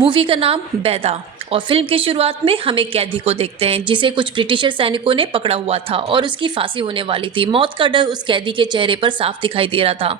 Movie का नाम बैदा। और फिल्म की शुरुआत में हम एक कैदी को देखते हैं जिसे कुछ ब्रिटिशर सैनिकों ने पकड़ा हुआ था और उसकी फांसी होने वाली थी। मौत का डर उस कैदी के चेहरे पर साफ दिखाई दे रहा था।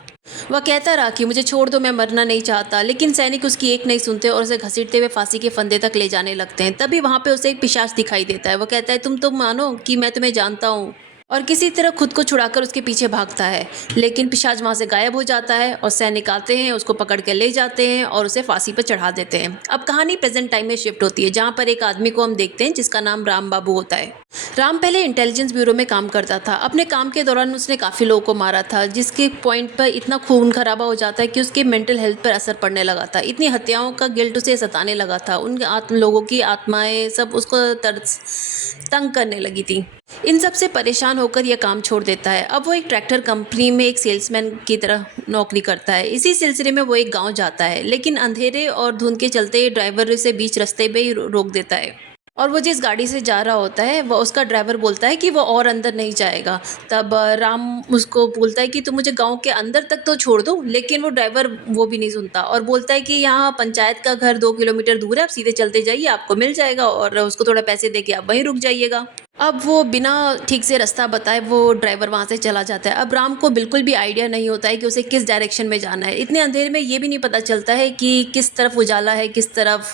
वह कहता रहा कि मुझे छोड़ दो, मैं मरना नहीं चाहता, लेकिन सैनिक उसकी एक नहीं सुनते और उसे घसीटते हुए फांसी के फंदे तक ले जाने लगते हैं। तभी वहां पे उसे एक पिशाच दिखाई देता है। वह कहता है, तुम तो मानो कि मैं तुम्हें जानता हूँ, और किसी तरह खुद को छुड़ाकर उसके पीछे भागता है। लेकिन पिशाच वहां से गायब हो जाता है और सैनिक आते हैं, उसको पकड़ के ले जाते हैं और उसे फांसी पर चढ़ा देते हैं। अब कहानी प्रेजेंट टाइम में शिफ्ट होती है, जहां पर एक आदमी को हम देखते हैं जिसका नाम राम बाबू होता है। राम पहले इंटेलिजेंस ब्यूरो में काम करता था। अपने काम के दौरान उसने काफ़ी लोगों को मारा था, जिसके पॉइंट पर इतना खून खराबा हो जाता है कि उसके मेंटल हेल्थ पर असर पड़ने लगा था। इतनी हत्याओं का गिल्ट उसे सताने लगा था। उन लोगों की आत्माएं सब उसको तंग करने लगी थी। इन सब से परेशान होकर यह काम छोड़ देता है। अब वो एक ट्रैक्टर कंपनी में एक सेल्समैन की तरह नौकरी करता है। इसी सिलसिले में वो एक गांव जाता है, लेकिन अंधेरे और धुंध के चलते ड्राइवर उसे बीच रास्ते में ही रोक देता है। और वो जिस गाड़ी से जा रहा होता है, वो उसका ड्राइवर बोलता है कि वो और अंदर नहीं जाएगा। तब राम उसको बोलता है कि तुम मुझे गांव के अंदर तक तो छोड़ दो, लेकिन वो ड्राइवर वो भी नहीं सुनता और बोलता है कि यहाँ पंचायत का घर 2 किलोमीटर दूर है, आप सीधे चलते जाइए, आपको मिल जाएगा, और उसको थोड़ा पैसे दे के आप वहीं रुक जाइएगा। अब वो बिना ठीक से रास्ता बताए वो ड्राइवर वहाँ से चला जाता है। अब राम को बिल्कुल भी आइडिया नहीं होता है कि उसे किस डायरेक्शन में जाना है। इतने अंधेरे में ये भी नहीं पता चलता है कि किस तरफ उजाला है, किस तरफ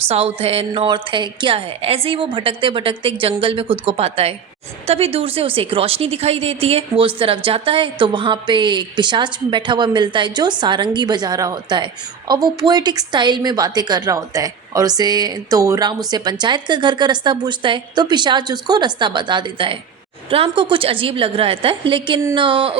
साउथ है, नॉर्थ है, क्या है। ऐसे ही वो भटकते भटकते एक जंगल में खुद को पाता है। तभी दूर से उसे एक रोशनी दिखाई देती है। वो उस तरफ जाता है तो वहाँ पे एक पिशाच बैठा हुआ मिलता है जो सारंगी बजा रहा होता है और वो पोएटिक स्टाइल में बातें कर रहा होता है। और उसे तो राम उससे पंचायत का घर का रास्ता पूछता है, तो पिशाच उसको रास्ता बता देता है। राम को कुछ अजीब लग रहा था, लेकिन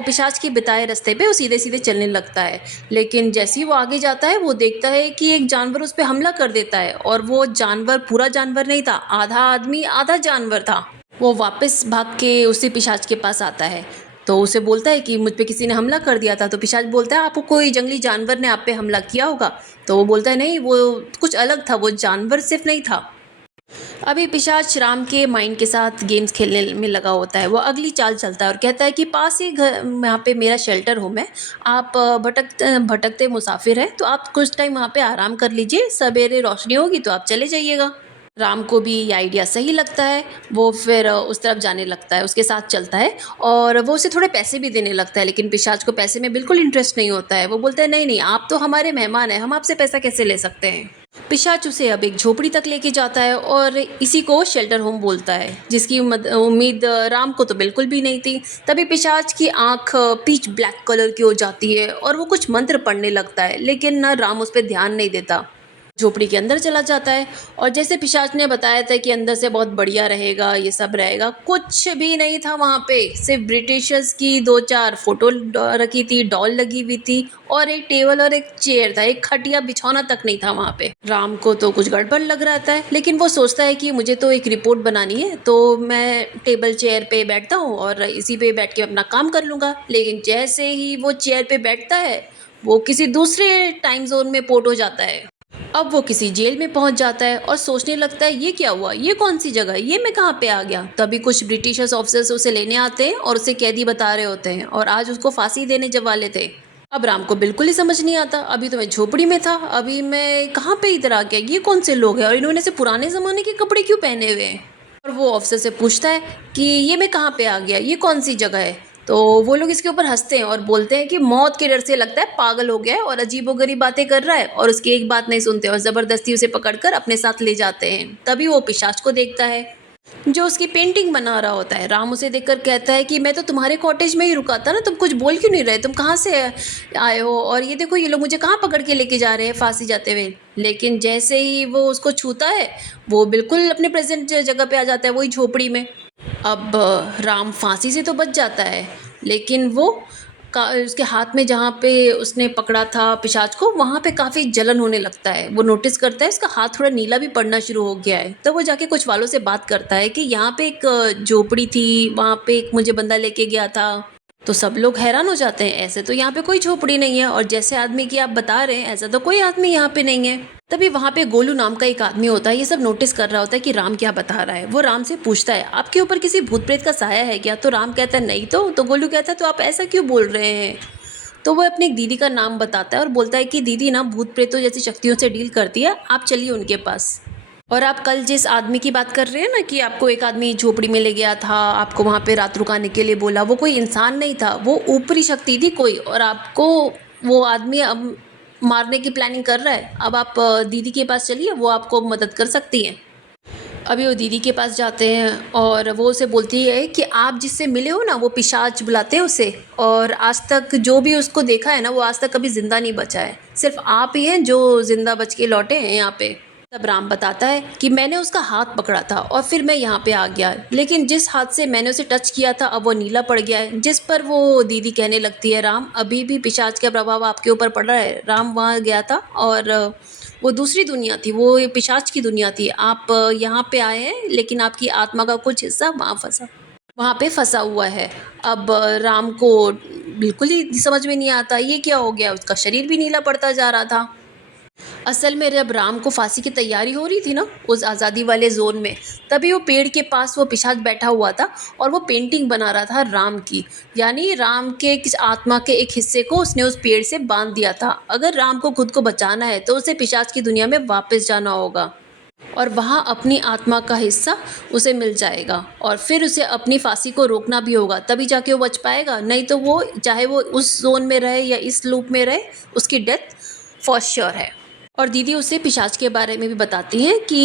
पिशाच के बिताए रास्ते पे वो सीधे सीधे चलने लगता है। लेकिन जैसे ही वो आगे जाता है, वो देखता है कि एक जानवर उस पर हमला कर देता है, और वो जानवर पूरा जानवर नहीं था, आधा आदमी आधा जानवर था। वो वापस भाग के उसी पिशाच के पास आता है, तो उसे बोलता है कि मुझ पे किसी ने हमला कर दिया था। तो पिशाच बोलता है, आपको कोई जंगली जानवर ने आप पे हमला किया होगा। तो वो बोलता है, नहीं, वो कुछ अलग था, वो जानवर सिर्फ नहीं था। अभी पिशाच राम के माइंड के साथ गेम्स खेलने में लगा होता है। वो अगली चाल चलता है और कहता है कि पास ही घर, यहाँ पे मेरा शेल्टर होम है, आप भटकते मुसाफिर हैं, तो आप कुछ टाइम वहाँ पे आराम कर लीजिए, सवेरे रोशनी होगी तो आप चले जाइएगा। राम को भी ये आइडिया सही लगता है। वो फिर उस तरफ जाने लगता है, उसके साथ चलता है और वो उसे थोड़े पैसे भी देने लगता है। लेकिन पिशाच को पैसे में बिल्कुल इंटरेस्ट नहीं होता है। वो बोलता है, नहीं नहीं, आप तो हमारे मेहमान हैं, हम आपसे पैसा कैसे ले सकते हैं। पिशाच उसे अब एक झोपड़ी तक लेके जाता है और इसी को शेल्टर होम बोलता है, जिसकी उम्मीद राम को तो बिल्कुल भी नहीं थी। तभी पिशाच की आंख पीच ब्लैक कलर की हो जाती है और वो कुछ मंत्र पढ़ने लगता है, लेकिन राम उस पर ध्यान नहीं देता। झोपड़ी के अंदर चला जाता है और जैसे पिशाच ने बताया था कि अंदर से बहुत बढ़िया रहेगा, ये सब रहेगा, कुछ भी नहीं था वहाँ पे। सिर्फ ब्रिटिशर्स की 2-4 फोटो रखी थी, डॉल लगी हुई थी और एक टेबल और एक चेयर था, एक खटिया बिछौना तक नहीं था वहाँ पे। राम को तो कुछ गड़बड़ लग रहा था, लेकिन वो सोचता है कि मुझे तो एक रिपोर्ट बनानी है, तो मैं टेबल चेयर पे बैठता हूँ और इसी पे बैठ के अपना काम कर लूँगा। लेकिन जैसे ही वो चेयर पे बैठता है, वो किसी दूसरे टाइम जोन में पोर्ट हो जाता है। अब वो किसी जेल में पहुंच जाता है और सोचने लगता है, ये क्या हुआ, ये कौन सी जगह है, ये मैं कहाँ पे आ गया। तभी कुछ ब्रिटिशर्स ऑफिसर्स उसे लेने आते हैं और उसे कैदी बता रहे होते हैं और आज उसको फांसी देने जब वाले थे। अब राम को बिल्कुल ही समझ नहीं आता, अभी तो मैं झोपड़ी में था, अभी मैं कहाँ पे इधर आ गया, ये कौन से लोग हैं और इन्होंने से पुराने ज़माने के कपड़े क्यों पहने हुए हैं। और वो ऑफिसर से पूछता है कि ये मैं कहाँ पे आ गया, ये कौन सी जगह है। तो वो लोग इसके ऊपर हंसते हैं और बोलते हैं कि मौत के डर से लगता है पागल हो गया है और अजीबोगरीब बातें कर रहा है, और उसकी एक बात नहीं सुनते और ज़बरदस्ती उसे पकड़कर अपने साथ ले जाते हैं। तभी वो पिशाच को देखता है जो उसकी पेंटिंग बना रहा होता है। राम उसे देखकर कहता है कि मैं तो तुम्हारे कॉटेज में ही रुका था ना, तुम कुछ बोल क्यों नहीं रहे, तुम कहाँ से आए हो, और ये देखो ये लोग मुझे कहाँ पकड़ के लेके जा रहे हैं फांसी जाते हुए। लेकिन जैसे ही वो उसको छूता है, वो बिल्कुल अपने प्रेजेंट जगह पे आ जाता है, वही झोपड़ी में। अब राम फांसी से तो बच जाता है, लेकिन वो उसके हाथ में जहाँ पे उसने पकड़ा था पिशाच को, वहाँ पे काफ़ी जलन होने लगता है। वो नोटिस करता है उसका हाथ थोड़ा नीला भी पड़ना शुरू हो गया है। तो वो जाके कुछ वालों से बात करता है कि यहाँ पे एक झोपड़ी थी, वहाँ पे एक मुझे बंदा लेके गया था। तो सब लोग हैरान हो जाते हैं, ऐसे तो यहाँ पे कोई झोपड़ी नहीं है और जैसे आदमी की आप बता रहे हैं, ऐसा तो कोई आदमी यहाँ पे नहीं है। तभी वहाँ पे गोलू नाम का एक आदमी होता है, ये सब नोटिस कर रहा होता है कि राम क्या बता रहा है। वो राम से पूछता है, आपके ऊपर किसी भूत प्रेत का साया है क्या। तो राम कहता है, नहीं तो गोलू कहता है, तो आप ऐसा क्यों बोल रहे हैं। तो वो अपनी एक दीदी का नाम बताता है और बोलता है कि दीदी ना भूत प्रेतों जैसी शक्तियों से डील करती है, आप चलिए उनके पास। और आप कल जिस आदमी की बात कर रहे हैं ना कि आपको एक आदमी झोपड़ी में ले गया था, आपको वहाँ पे रात रुकाने के लिए बोला, वो कोई इंसान नहीं था, वो ऊपरी शक्ति थी कोई, और आपको वो आदमी अब मारने की प्लानिंग कर रहा है। अब आप दीदी के पास चलिए, वो आपको मदद कर सकती हैं। अभी वो दीदी के पास जाते हैं और वो उसे बोलती है कि आप जिससे मिले हो ना वो पिशाच बुलाते हैं उसे, और आज तक जो भी उसको देखा है ना वो आज तक कभी ज़िंदा नहीं बचा है, सिर्फ आप ही हैं जो ज़िंदा बच के लौटे हैं यहाँ पे। तब राम बताता है कि मैंने उसका हाथ पकड़ा था और फिर मैं यहाँ पे आ गया, लेकिन जिस हाथ से मैंने उसे टच किया था अब वो नीला पड़ गया है। जिस पर वो दीदी कहने लगती है राम अभी भी पिशाच का प्रभाव आपके ऊपर पड़ रहा है। राम वहाँ गया था और वो दूसरी दुनिया थी, वो ये पिशाच की दुनिया थी। आप यहाँ पे आए हैं लेकिन आपकी आत्मा का कुछ हिस्सा वहाँ पे फंसा हुआ है। अब राम को बिल्कुल ही समझ में नहीं आता ये क्या हो गया, उसका शरीर भी नीला पड़ता जा रहा था। असल में जब राम को फांसी की तैयारी हो रही थी ना उस आज़ादी वाले जोन में, तभी वो पेड़ के पास वो पिशाच बैठा हुआ था और वो पेंटिंग बना रहा था राम की। यानी राम के किस आत्मा के एक हिस्से को उसने उस पेड़ से बांध दिया था। अगर राम को खुद को बचाना है तो उसे पिशाच की दुनिया में वापस जाना होगा और वहाँ अपनी आत्मा का हिस्सा उसे मिल जाएगा, और फिर उसे अपनी फांसी को रोकना भी होगा, तभी जाके वो बच पाएगा। नहीं तो वो चाहे वो उस जोन में रहे या इस लूप में रहे, उसकी डेथ फॉर श्योर है। और दीदी उसे पिशाच के बारे में भी बताती हैं कि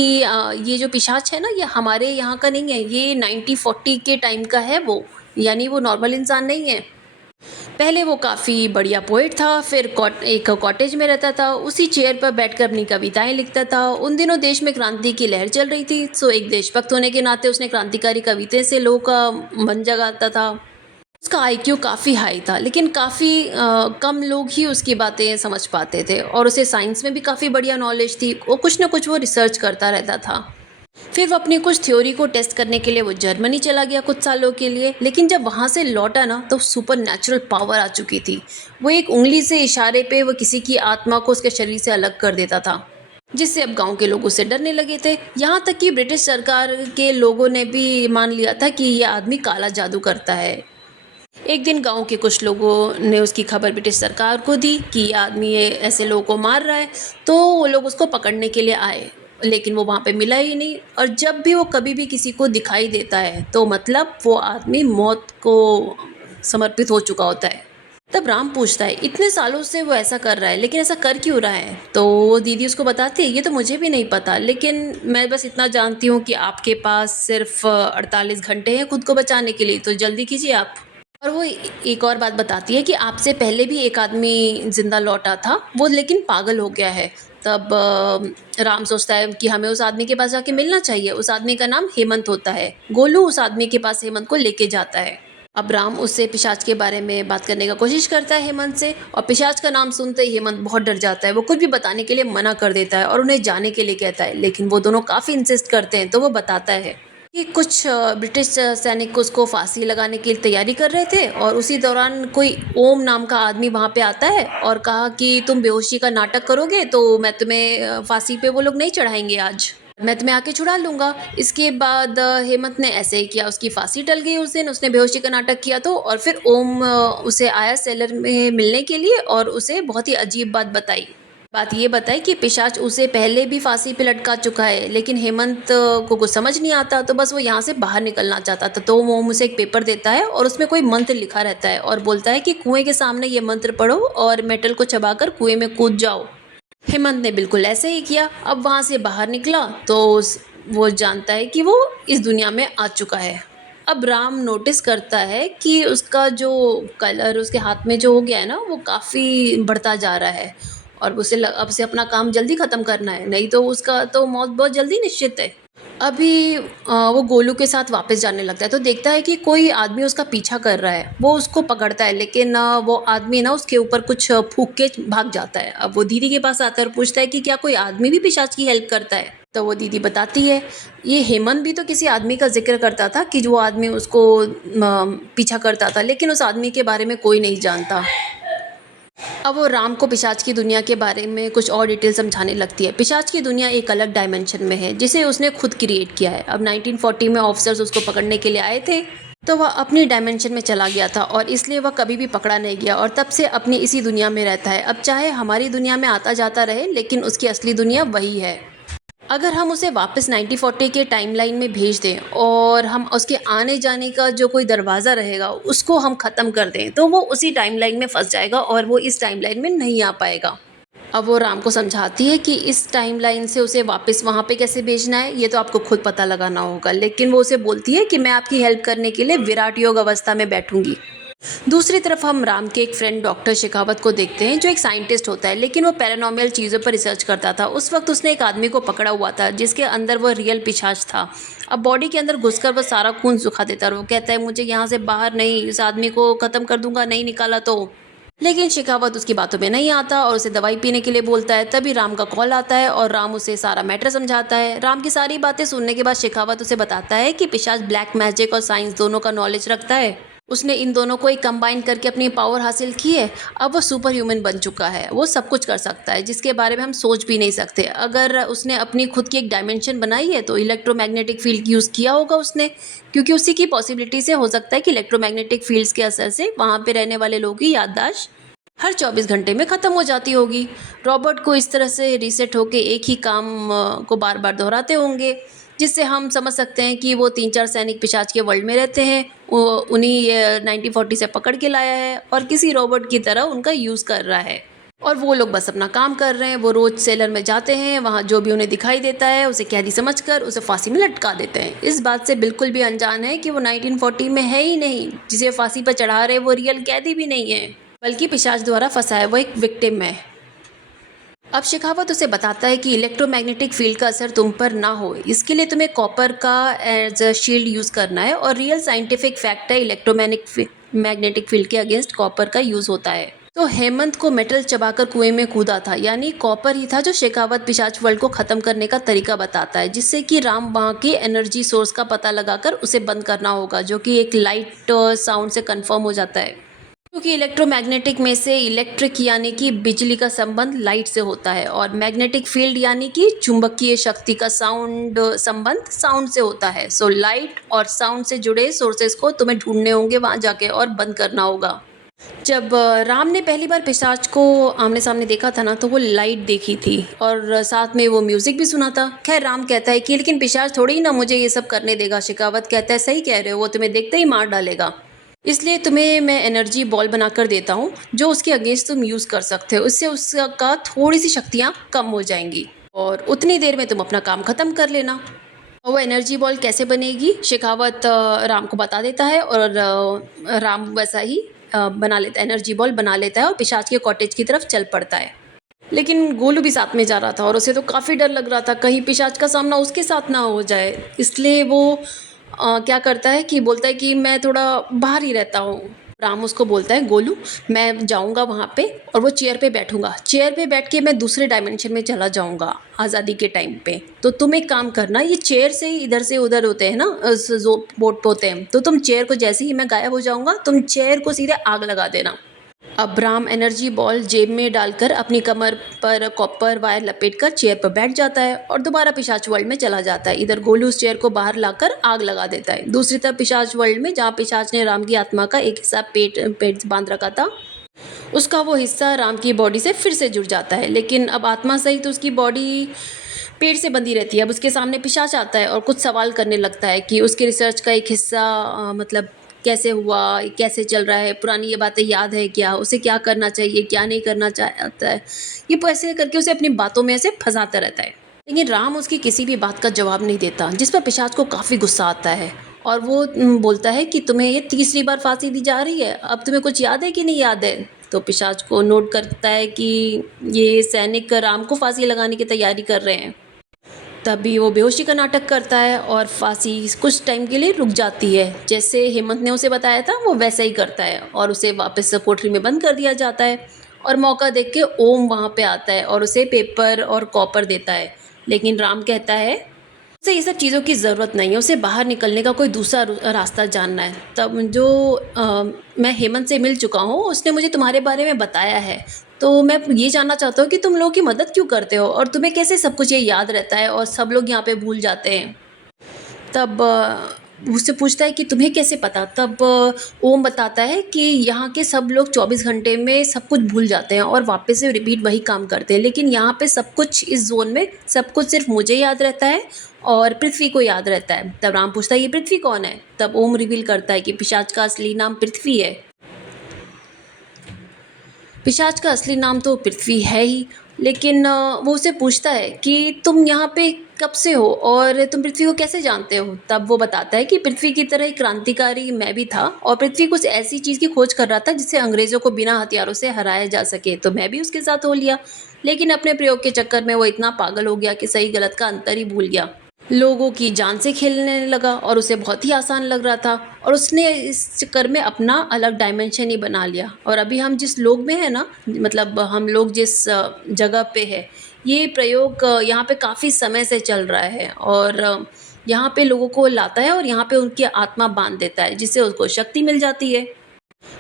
ये जो पिशाच है ना ये हमारे यहाँ का नहीं है, ये 1940 के टाइम का है वो, यानी वो नॉर्मल इंसान नहीं है। पहले वो काफ़ी बढ़िया पोएट था, फिर एक कॉटेज में रहता था, उसी चेयर पर बैठकर अपनी कविताएं लिखता था। उन दिनों देश में क्रांति की लहर चल रही थी, सो एक देशभक्त होने के नाते उसने क्रांतिकारी कविता से लोगों का मन जगाता था। उसका आईक्यू काफ़ी हाई था, लेकिन काफ़ी कम लोग ही उसकी बातें समझ पाते थे, और उसे साइंस में भी काफ़ी बढ़िया नॉलेज थी। वो कुछ ना कुछ वो रिसर्च करता रहता था। फिर वो अपनी कुछ थ्योरी को टेस्ट करने के लिए वो जर्मनी चला गया कुछ सालों के लिए, लेकिन जब वहाँ से लौटा ना तो सुपर नेचुरल पावर आ चुकी थी। वो एक उंगली से इशारे पे वो किसी की आत्मा को उसके शरीर से अलग कर देता था, जिससे अब गांव के लोग उससे डरने लगे थे। यहाँ तक कि ब्रिटिश सरकार के लोगों ने भी मान लिया था कि ये आदमी काला जादू करता है। एक दिन गांव के कुछ लोगों ने उसकी खबर ब्रिटिश सरकार को दी कि ये आदमी ये ऐसे लोगों को मार रहा है, तो वो लोग उसको पकड़ने के लिए आए, लेकिन वो वहाँ पे मिला ही नहीं। और जब भी वो कभी भी किसी को दिखाई देता है तो मतलब वो आदमी मौत को समर्पित हो चुका होता है। तब राम पूछता है इतने सालों से वो ऐसा कर रहा है, लेकिन ऐसा कर क्यों रहा है? तो वो दीदी उसको बताती है ये तो मुझे भी नहीं पता, लेकिन मैं बस इतना जानती हूँ कि आपके पास सिर्फ 48 घंटे हैं खुद को बचाने के लिए, तो जल्दी कीजिए आप। और वो एक और बात बताती है कि आपसे पहले भी एक आदमी जिंदा लौटा था, वो लेकिन पागल हो गया है। तब राम सोचता है कि हमें उस आदमी के पास जाके मिलना चाहिए। उस आदमी का नाम हेमंत होता है। गोलू उस आदमी के पास हेमंत को लेके जाता है। अब राम उससे पिशाच के बारे में बात करने का कोशिश करता है हेमंत से, और पिशाच का नाम सुनते ही हेमंत बहुत डर जाता है। वो कुछ भी बताने के लिए मना कर देता है और उन्हें जाने के लिए कहता है, लेकिन वो दोनों काफ़ी इंसिस्ट करते हैं। तो वो बताता है कि कुछ ब्रिटिश सैनिक उसको फांसी लगाने की तैयारी कर रहे थे, और उसी दौरान कोई ओम नाम का आदमी वहाँ पे आता है और कहा कि तुम बेहोशी का नाटक करोगे तो मैं तुम्हें फांसी पे वो लोग नहीं चढ़ाएंगे, आज मैं तुम्हें आके छुड़ा लूँगा। इसके बाद हेमंत ने ऐसे ही किया, उसकी फांसी टल गई उस दिन। उसने बेहोशी का नाटक किया तो, और फिर ओम उसे आया सेलर में मिलने के लिए और उसे बहुत ही अजीब बात ये बताई कि पिशाच उसे पहले भी फांसी पे लटका चुका है, लेकिन हेमंत को कुछ समझ नहीं आता, तो बस वो यहाँ से बाहर निकलना चाहता था। तो वो मुझे एक पेपर देता है और उसमें कोई मंत्र लिखा रहता है और बोलता है कि कुएं के सामने ये मंत्र पढ़ो और मेटल को चबाकर कुएं में कूद जाओ। हेमंत ने बिल्कुल ऐसे ही किया। अब वहाँ से बाहर निकला तो वो जानता है कि वो इस दुनिया में आ चुका है। अब राम नोटिस करता है कि उसका जो कलर उसके हाथ में जो हो गया है ना वो काफ़ी बढ़ता जा रहा है, और अब से अपना काम जल्दी ख़त्म करना है, नहीं तो उसका तो मौत बहुत जल्दी निश्चित है। अभी वो गोलू के साथ वापस जाने लगता है तो देखता है कि कोई आदमी उसका पीछा कर रहा है। वो उसको पकड़ता है, लेकिन वो आदमी ना उसके ऊपर कुछ फूंक के भाग जाता है। अब वो दीदी के पास आता है और पूछता है कि क्या कोई आदमी भी पिशाच की हेल्प करता है? तो वो दीदी बताती है ये हेमंत भी तो किसी आदमी का जिक्र करता था कि जो आदमी उसको पीछा करता था, लेकिन उस आदमी के बारे में कोई नहीं जानता। अब वो राम को पिशाच की दुनिया के बारे में कुछ और डिटेल समझाने लगती है। पिशाच की दुनिया एक अलग डायमेंशन में है जिसे उसने खुद क्रिएट किया है। अब 1940 में ऑफिसर्स उसको पकड़ने के लिए आए थे। तो वह अपनी डायमेंशन में चला गया था और इसलिए वह कभी भी पकड़ा नहीं गया और तब से अपनी इसी दुनिया में रहता है। अब चाहे हमारी दुनिया में आता जाता रहे, लेकिन उसकी असली दुनिया वही है। अगर हम उसे वापस 1940 के टाइमलाइन में भेज दें और हम उसके आने जाने का जो कोई दरवाज़ा रहेगा उसको हम ख़त्म कर दें, तो वो उसी टाइमलाइन में फंस जाएगा और वो इस टाइमलाइन में नहीं आ पाएगा। अब वो राम को समझाती है कि इस टाइमलाइन से उसे वापस वहाँ पे कैसे भेजना है, ये तो आपको खुद पता लगाना होगा। लेकिन वो उसे बोलती है कि मैं आपकी हेल्प करने के लिए विराट योग अवस्था में बैठूंगी। दूसरी तरफ हम राम के एक फ्रेंड डॉक्टर शेखावत को देखते हैं, जो एक साइंटिस्ट होता है, लेकिन वो पैरानॉर्मल चीज़ों पर रिसर्च करता था। उस वक्त उसने एक आदमी को पकड़ा हुआ था जिसके अंदर वो रियल पिशाच था। अब बॉडी के अंदर घुसकर वो सारा खून सुखा देता और वो कहता है मुझे यहाँ से बाहर नहीं, इस आदमी को ख़त्म कर दूंगा, नहीं निकाला तो। लेकिन शेखावत उसकी बातों में नहीं आता और उसे दवाई पीने के लिए बोलता है। तभी राम का कॉल आता है और राम उसे सारा मैटर समझाता है। राम की सारी बातें सुनने के बाद शेखावत उसे बताता है कि पिशाच ब्लैक मैजिक और साइंस दोनों का नॉलेज रखता है। उसने इन दोनों को एक कंबाइन करके अपनी पावर हासिल की है। अब वो सुपर ह्यूमन बन चुका है, वो सब कुछ कर सकता है जिसके बारे में हम सोच भी नहीं सकते। अगर उसने अपनी खुद की एक डायमेंशन बनाई है तो इलेक्ट्रोमैग्नेटिक फील्ड यूज़ किया होगा उसने, क्योंकि उसी की पॉसिबिलिटी से हो सकता है कि इलेक्ट्रोमैग्नेटिक फील्ड्स के असर से वहाँ पे रहने वाले लोगों की याददाश्त हर 24 घंटे में ख़त्म हो जाती होगी। रॉबर्ट को इस तरह से रीसेट होके एक ही काम को बार बार दोहराते होंगे, जिससे हम समझ सकते हैं कि वो 3-4 सैनिक पिशाच के वर्ल्ड में रहते हैं। वो उन्हीं 1940 से पकड़ के लाया है और किसी रोबोट की तरह उनका यूज़ कर रहा है और वो लोग बस अपना काम कर रहे हैं। वो रोज़ सेलर में जाते हैं, वहाँ जो भी उन्हें दिखाई देता है उसे कैदी समझकर उसे फांसी में लटका देते हैं। इस बात से बिल्कुल भी अनजान है कि वो 1940 में है ही नहीं। जिसे फांसी पर चढ़ा रहे वो रियल कैदी भी नहीं है, बल्कि पिशाच द्वारा फंसाया वो एक विक्टिम है। अब शेखावत उसे बताता है कि इलेक्ट्रोमैग्नेटिक फील्ड का असर तुम पर ना हो, इसके लिए तुम्हें कॉपर का एज अ शील्ड यूज़ करना है और रियल साइंटिफिक फैक्ट है मैग्नेटिक फील्ड के अगेंस्ट कॉपर का यूज़ होता है। तो हेमंत को मेटल चबाकर कुएं में कूदा था, यानी कॉपर ही था जो शेखावत पिशाच वर्ल्ड को ख़त्म करने का तरीका बताता है, जिससे कि राम वहाँ के एनर्जी सोर्स का पता लगाकर उसे बंद करना होगा, जो कि एक लाइट साउंड से कन्फर्म हो जाता है। क्योंकि इलेक्ट्रोमैग्नेटिक में से इलेक्ट्रिक यानी कि बिजली का संबंध लाइट से होता है और मैग्नेटिक फील्ड यानी कि चुंबकीय शक्ति का संबंध साउंड से होता है। सो लाइट और साउंड से जुड़े सोर्सेस को तुम्हें ढूंढने होंगे वहाँ जाके और बंद करना होगा। जब राम ने पहली बार पिशाच को आमने सामने देखा था ना, तो वो लाइट देखी थी और साथ में वो म्यूजिक भी सुना था। खैर राम कहता है कि लेकिन पिशाच थोड़ी ही ना मुझे ये सब करने देगा। शेखावत कहता है सही कह रहे हो, वो तुम्हें देखते ही मार डालेगा, इसलिए तुम्हें मैं एनर्जी बॉल बनाकर देता हूँ जो उसके अगेंस्ट तुम यूज़ कर सकते हो। इससे उसका थोड़ी सी शक्तियाँ कम हो जाएंगी और उतनी देर में तुम अपना काम ख़त्म कर लेना। और वो एनर्जी बॉल कैसे बनेगी शेखावत राम को बता देता है और राम वैसा ही बना लेता है, एनर्जी बॉल बना लेता है और पिशाच के कॉटेज की तरफ चल पड़ता है। लेकिन गोलू भी साथ में जा रहा था और उसे तो काफ़ी डर लग रहा था कहीं पिशाच का सामना उसके साथ ना हो जाए, इसलिए वो क्या करता है कि बोलता है कि मैं थोड़ा बाहर ही रहता हूँ। राम उसको बोलता है गोलू मैं जाऊँगा वहाँ पे और वो चेयर पे बैठूँगा, चेयर पे बैठ के मैं दूसरे डायमेंशन में चला जाऊँगा आज़ादी के टाइम पे। तो तुम एक काम करना, ये चेयर से ही इधर से उधर होते हैं ना, जो बोट पे होते हैं, तो तुम चेयर को जैसे ही मैं गायब हो जाऊँगा तुम चेयर को सीधे आग लगा देना। अब राम एनर्जी बॉल जेब में डालकर अपनी कमर पर कॉपर वायर लपेटकर चेयर पर बैठ जाता है और दोबारा पिशाच वर्ल्ड में चला जाता है। इधर गोलू उस चेयर को बाहर लाकर आग लगा देता है। दूसरी तरफ पिशाच वर्ल्ड में जहाँ पिशाच ने राम की आत्मा का एक हिस्सा पेट से बांध रखा था, उसका वो हिस्सा राम की बॉडी से फिर से जुड़ जाता है। लेकिन अब आत्मा सही तो उसकी बॉडी पेड़ से बंधी रहती है। अब उसके सामने पिशाच आता है और कुछ सवाल करने लगता है कि उसके रिसर्च का एक हिस्सा मतलब कैसे हुआ, कैसे चल रहा है, पुरानी ये बातें याद है क्या, उसे क्या करना चाहिए क्या नहीं करना चाहता है। ये ऐसे करके उसे अपनी बातों में ऐसे फंसाता रहता है। लेकिन राम उसकी किसी भी बात का जवाब नहीं देता, जिस पर पिशाच को काफ़ी गुस्सा आता है और वो बोलता है कि तुम्हें ये तीसरी बार फांसी दी जा रही है, अब तुम्हें कुछ याद है कि नहीं याद है। तो पिशाच को नोट करता है कि ये सैनिक राम को फांसी लगाने की तैयारी कर रहे हैं। तभी वो बेहोशी का नाटक करता है और फांसी कुछ टाइम के लिए रुक जाती है। जैसे हेमंत ने उसे बताया था वो वैसा ही करता है और उसे वापस से कोठरी में बंद कर दिया जाता है। और मौका देख के ओम वहाँ पे आता है और उसे पेपर और कॉपर देता है। लेकिन राम कहता है उसे ये सब चीज़ों की ज़रूरत नहीं है, उसे बाहर निकलने का कोई दूसरा रास्ता जानना है। तब जो मैं हेमंत से मिल चुका हूँ उसने मुझे तुम्हारे बारे में बताया है, तो मैं ये जानना चाहता हूँ कि तुम लोगों की मदद क्यों करते हो और तुम्हें कैसे सब कुछ ये याद रहता है और सब लोग यहाँ पे भूल जाते हैं। तब उससे पूछता है कि तुम्हें कैसे पता? तब ओम बताता है कि यहाँ के सब लोग 24 घंटे में सब कुछ भूल जाते हैं और वापस से रिपीट वही काम करते हैं, लेकिन यहाँ पे सब कुछ, इस ज़ोन में सब कुछ सिर्फ़ मुझे याद रहता है और पृथ्वी को याद रहता है। तब राम पूछता है, ये पृथ्वी कौन है? तब ओम रिवील करता है कि पिशाच का असली नाम पृथ्वी है। पिशाच का असली नाम तो पृथ्वी है ही, लेकिन वो उससे पूछता है कि तुम यहाँ पे कब से हो और तुम पृथ्वी को कैसे जानते हो? तब वो बताता है कि पृथ्वी की तरह एक क्रांतिकारी मैं भी था और पृथ्वी कुछ ऐसी चीज़ की खोज कर रहा था जिससे अंग्रेज़ों को बिना हथियारों से हराया जा सके, तो मैं भी उसके साथ हो लिया। लेकिन अपने प्रयोग के चक्कर में वो इतना पागल हो गया कि सही गलत का अंतर ही भूल गया। लोगों की जान से खेलने लगा और उसे बहुत ही आसान लग रहा था और उसने इस चक्कर में अपना अलग डायमेंशन ही बना लिया। और अभी हम जिस लोग में है ना, मतलब हम लोग जिस जगह पे है, ये प्रयोग यहाँ पे काफ़ी समय से चल रहा है और यहाँ पे लोगों को लाता है और यहाँ पे उनकी आत्मा बांध देता है, जिससे उसको शक्ति मिल जाती है।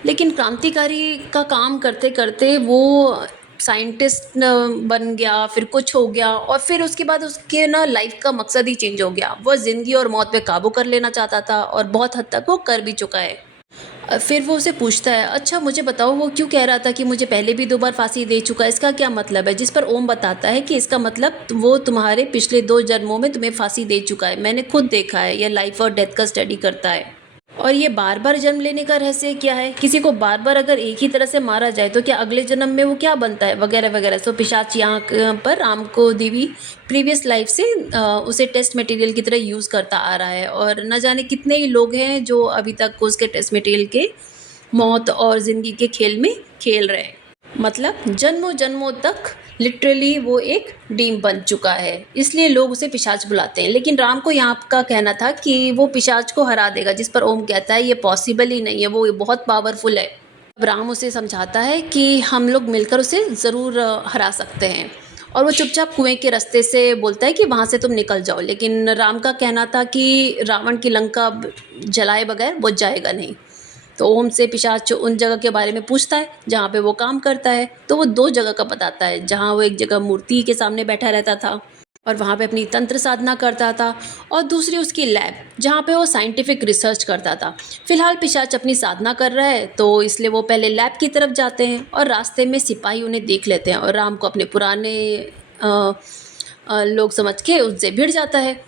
लेकिन क्रांतिकारी का काम करते करते वो साइंटिस्ट बन गया, फिर कुछ हो गया और फिर उसके बाद उसके ना लाइफ का मकसद ही चेंज हो गया। वो ज़िंदगी और मौत पे काबू कर लेना चाहता था और बहुत हद तक वो कर भी चुका है। फिर वो उसे पूछता है, अच्छा मुझे बताओ, वो क्यों कह रहा था कि मुझे पहले भी 2 बार फांसी दे चुका है, इसका क्या मतलब है? जिस पर ओम बताता है कि इसका मतलब वो तुम्हारे पिछले 2 जन्मों में तुम्हें फांसी दे चुका है। मैंने खुद देखा है, यह लाइफ और डेथ का स्टडी करता है। और ये बार-बार जन्म लेने का रहस्य क्या है? किसी को बार-बार अगर एक ही तरह से मारा जाए तो क्या अगले जन्म में वो क्या बनता है? वगैरह-वगैरह। सो पिशाच यहाँ पर राम को दी हुई प्रीवियस लाइफ से उसे टेस्ट मटेरियल की तरह यूज़ करता आ रहा है और न जाने कितने ही लोग हैं जो अभी तक उसके टेस्ट मटेरियल के मौत और ज़िंदगी के खेल में खेल रहे हैं। मतलब जन्मों-जन्मों तक लिटरली वो एक डीम बन चुका है, इसलिए लोग उसे पिशाच बुलाते हैं। लेकिन राम को यहाँ का कहना था कि वो पिशाच को हरा देगा, जिस पर ओम कहता है ये पॉसिबल ही नहीं है, वो बहुत पावरफुल है। अब राम उसे समझाता है कि हम लोग मिलकर उसे ज़रूर हरा सकते हैं और वो चुपचाप कुएँ के रास्ते से बोलता है कि वहाँ से तुम निकल जाओ। लेकिन राम का कहना था कि रावण की लंका जलाए बगैर वो जाएगा नहीं। तो ओम से पिशाच उन जगह के बारे में पूछता है जहाँ पे वो काम करता है, तो वो 2 जगह का बताता है। जहाँ वो एक जगह मूर्ति के सामने बैठा रहता था और वहाँ पे अपनी तंत्र साधना करता था और दूसरी उसकी लैब, जहाँ पे वो साइंटिफिक रिसर्च करता था। फिलहाल पिशाच अपनी साधना कर रहा है, तो इसलिए वो पहले लैब की तरफ जाते हैं और रास्ते में सिपाही उन्हें देख लेते हैं और राम को अपने पुराने अ लोग समझ के उससे भिड़ जाता है।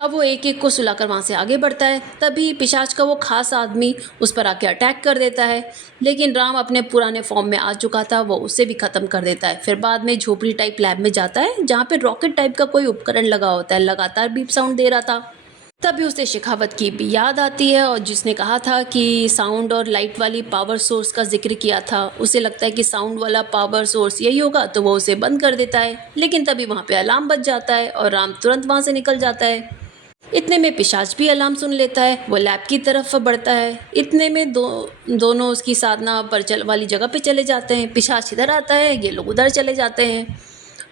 अब वो एक-एक को सुलाकर वहाँ से आगे बढ़ता है, तभी पिशाच का वो ख़ास आदमी उस पर आके अटैक कर देता है। लेकिन राम अपने पुराने फ़ॉर्म में आ चुका था, वो उसे भी ख़त्म कर देता है। फिर बाद में झोपड़ी टाइप लैब में जाता है, जहाँ पे रॉकेट टाइप का कोई उपकरण लगा होता है, लगातार बीप साउंड दे रहा था। तभी उसे शेखावत की भी याद आती है और जिसने कहा था कि साउंड और लाइट वाली पावर सोर्स का ज़िक्र किया था। उसे लगता है कि साउंड वाला पावर सोर्स यही होगा, तो वो उसे बंद कर देता है। लेकिन तभी वहाँ पे अलार्म बज जाता है और राम तुरंत वहाँ से निकल जाता है। इतने में पिशाच भी अलार्म सुन लेता है, वो लैब की तरफ बढ़ता है। इतने में दोनों उसकी साधना पर वाली जगह पे चले जाते हैं। पिशाच इधर आता है, ये लोग उधर चले जाते हैं।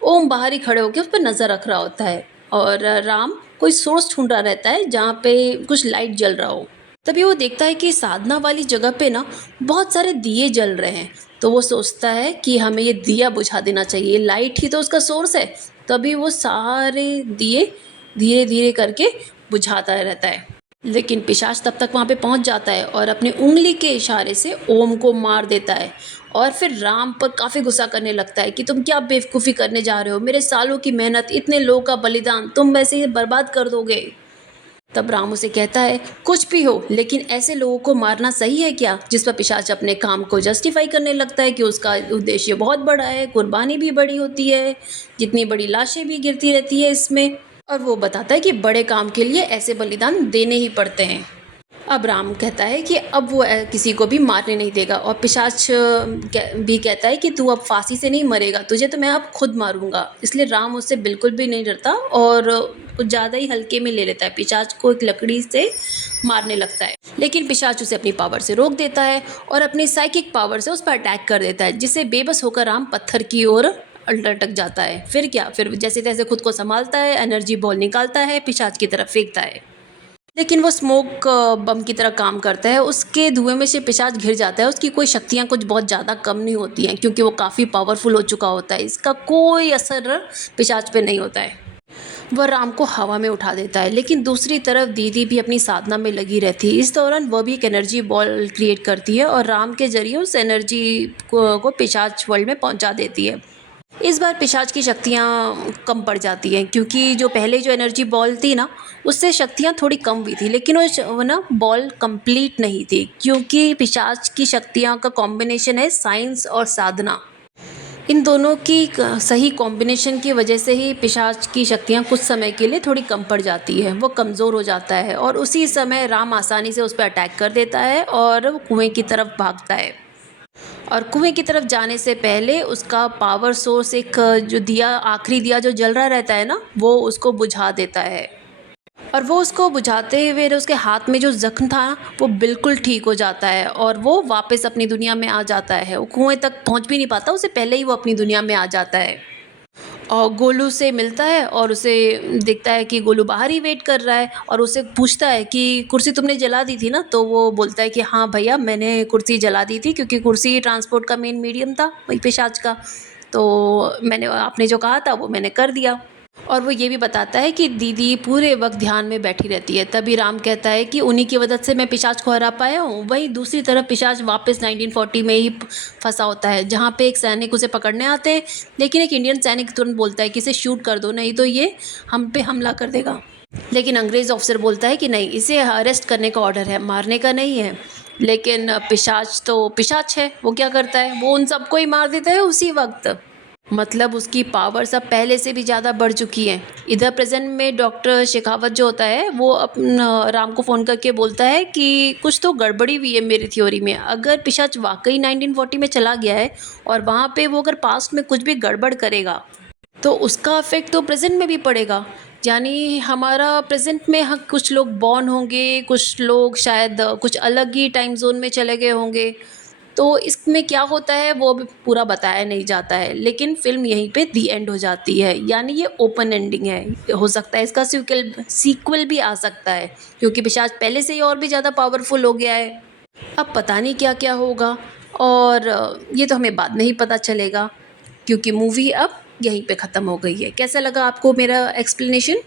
ओम बाहर ही खड़े होकर उस पर नज़र रख रहा होता है और राम कोई सोर्स ढूंढ रहा रहता है जहाँ पे कुछ लाइट जल रहा हो। तभी वो देखता है कि साधना वाली जगह पे ना बहुत सारे दिए जल रहे हैं, तो वो सोचता है कि हमें ये दिया बुझा देना चाहिए, लाइट ही तो उसका सोर्स है। तभी वो सारे दिए धीरे धीरे करके बुझाता रहता है। लेकिन पिशाच तब तक वहाँ पे पहुँच जाता है और अपनी उंगली के इशारे से ओम को मार देता है और फिर राम पर काफ़ी गुस्सा करने लगता है कि तुम क्या बेवकूफ़ी करने जा रहे हो, मेरे सालों की मेहनत, इतने लोगों का बलिदान तुम वैसे ही बर्बाद कर दोगे। तब राम उसे कहता है, कुछ भी हो लेकिन ऐसे लोगों को मारना सही है क्या? जिस पर पिशाच अपने काम को जस्टिफाई करने लगता है कि उसका उद्देश्य बहुत बड़ा है, कुर्बानी भी बड़ी होती है, जितनी बड़ी लाशें भी गिरती रहती है इसमें। और वो बताता है कि बड़े काम के लिए ऐसे बलिदान देने ही पड़ते हैं। अब राम कहता है कि अब वो किसी को भी मारने नहीं देगा और पिशाच भी कहता है कि तू अब फांसी से नहीं मरेगा, तुझे तो मैं अब खुद मारूंगा। इसलिए राम उससे बिल्कुल भी नहीं डरता और कुछ ज़्यादा ही हल्के में ले लेता है, पिशाच को एक लकड़ी से मारने लगता है। लेकिन पिशाच उसे अपनी पावर से रोक देता है और अपनी साइकिक पावर से उस पर अटैक कर देता है, जिससे बेबस होकर राम पत्थर की ओर लटक जाता है। फिर क्या, फिर जैसे तैसे खुद को संभालता है, एनर्जी बॉल निकालता है, पिशाच की तरफ फेंकता है। लेकिन वो स्मोक बम की तरह काम करता है, उसके धुएं में से पिशाच घिर जाता है। उसकी कोई शक्तियाँ कुछ बहुत ज़्यादा कम नहीं होती हैं क्योंकि वो काफ़ी पावरफुल हो चुका होता है। इसका कोई असर पिशाच पे नहीं होता है। वह राम को हवा में उठा देता है, लेकिन दूसरी तरफ दीदी भी अपनी साधना में लगी रहती है। इस दौरान वह भी एक एनर्जी बॉल क्रिएट करती है और राम के ज़रिए उस एनर्जी को पिशाच वर्ल्ड में पहुंचा देती है। इस बार पिशाच की शक्तियाँ कम पड़ जाती हैं, क्योंकि जो पहले जो एनर्जी बॉल थी ना, उससे शक्तियाँ थोड़ी कम हुई थी, लेकिन वो ना बॉल कंप्लीट नहीं थी, क्योंकि पिशाच की शक्तियाँ का कॉम्बिनेशन है साइंस और साधना। इन दोनों की सही कॉम्बिनेशन की वजह से ही पिशाच की शक्तियाँ कुछ समय के लिए थोड़ी कम पड़ जाती है, वो कमज़ोर हो जाता है और उसी समय राम आसानी से उस पर अटैक कर देता है और वो कुएं की तरफ भागता है। और कुएं की तरफ जाने से पहले उसका पावर सोर्स एक जो दिया, आखिरी दिया जो जल रहा रहता है ना, वो उसको बुझा देता है। और वो उसको बुझाते हुए उसके हाथ में जो ज़ख्म था ना, वो बिल्कुल ठीक हो जाता है और वो वापस अपनी दुनिया में आ जाता है। वो कुएं तक पहुंच भी नहीं पाता, उससे पहले ही वो अपनी दुनिया में आ जाता है और गोलू से मिलता है और उसे देखता है कि गोलू बाहर ही वेट कर रहा है और उसे पूछता है कि कुर्सी तुमने जला दी थी ना। तो वो बोलता है कि हाँ भैया, मैंने कुर्सी जला दी थी, क्योंकि कुर्सी ट्रांसपोर्ट का मेन मीडियम था वही पिशाच का। तो मैंने, आपने जो कहा था वो मैंने कर दिया। और वो ये भी बताता है कि दीदी पूरे वक्त ध्यान में बैठी रहती है। तभी राम कहता है कि उन्हीं की वजह से मैं पिशाच को हरा पाया हूँ। वहीं दूसरी तरफ पिशाच वापस 1940 में ही फंसा होता है, जहाँ पे एक सैनिक उसे पकड़ने आते हैं, लेकिन एक इंडियन सैनिक तुरंत बोलता है कि इसे शूट कर दो, नहीं तो ये हम पे हमला कर देगा। लेकिन अंग्रेज़ ऑफिसर बोलता है कि नहीं, इसे अरेस्ट करने का ऑर्डर है, मारने का नहीं है। लेकिन पिशाच तो पिशाच है, वो क्या करता है, वो उन सबको ही मार देता है उसी वक्त। मतलब उसकी पावर्स अब पहले से भी ज़्यादा बढ़ चुकी हैं। इधर प्रेजेंट में डॉक्टर शेखावत जो होता है, वो अपना राम को फ़ोन करके बोलता है कि कुछ तो गड़बड़ी हुई है मेरी थ्योरी में। अगर पिशाच वाकई 1940 में चला गया है और वहाँ पे वो अगर पास्ट में कुछ भी गड़बड़ करेगा, तो उसका इफेक्ट तो प्रेजेंट में भी पड़ेगा। यानी हमारा प्रेजेंट में कुछ लोग बॉर्न होंगे, कुछ लोग शायद कुछ अलग ही टाइम जोन में चले गए होंगे। तो इसमें क्या होता है वो अभी पूरा बताया नहीं जाता है, लेकिन फ़िल्म यहीं पे दी एंड हो जाती है। यानी ये ओपन एंडिंग है। हो सकता है इसका सीक्वल भी आ सकता है, क्योंकि पिशाच पहले से ही और भी ज़्यादा पावरफुल हो गया है। अब पता नहीं क्या-क्या होगा और ये तो हमें बाद में ही पता चलेगा, क्योंकि मूवी अब यहीं पे ख़त्म हो गई है। कैसा लगा आपको मेरा एक्सप्लेनेशन?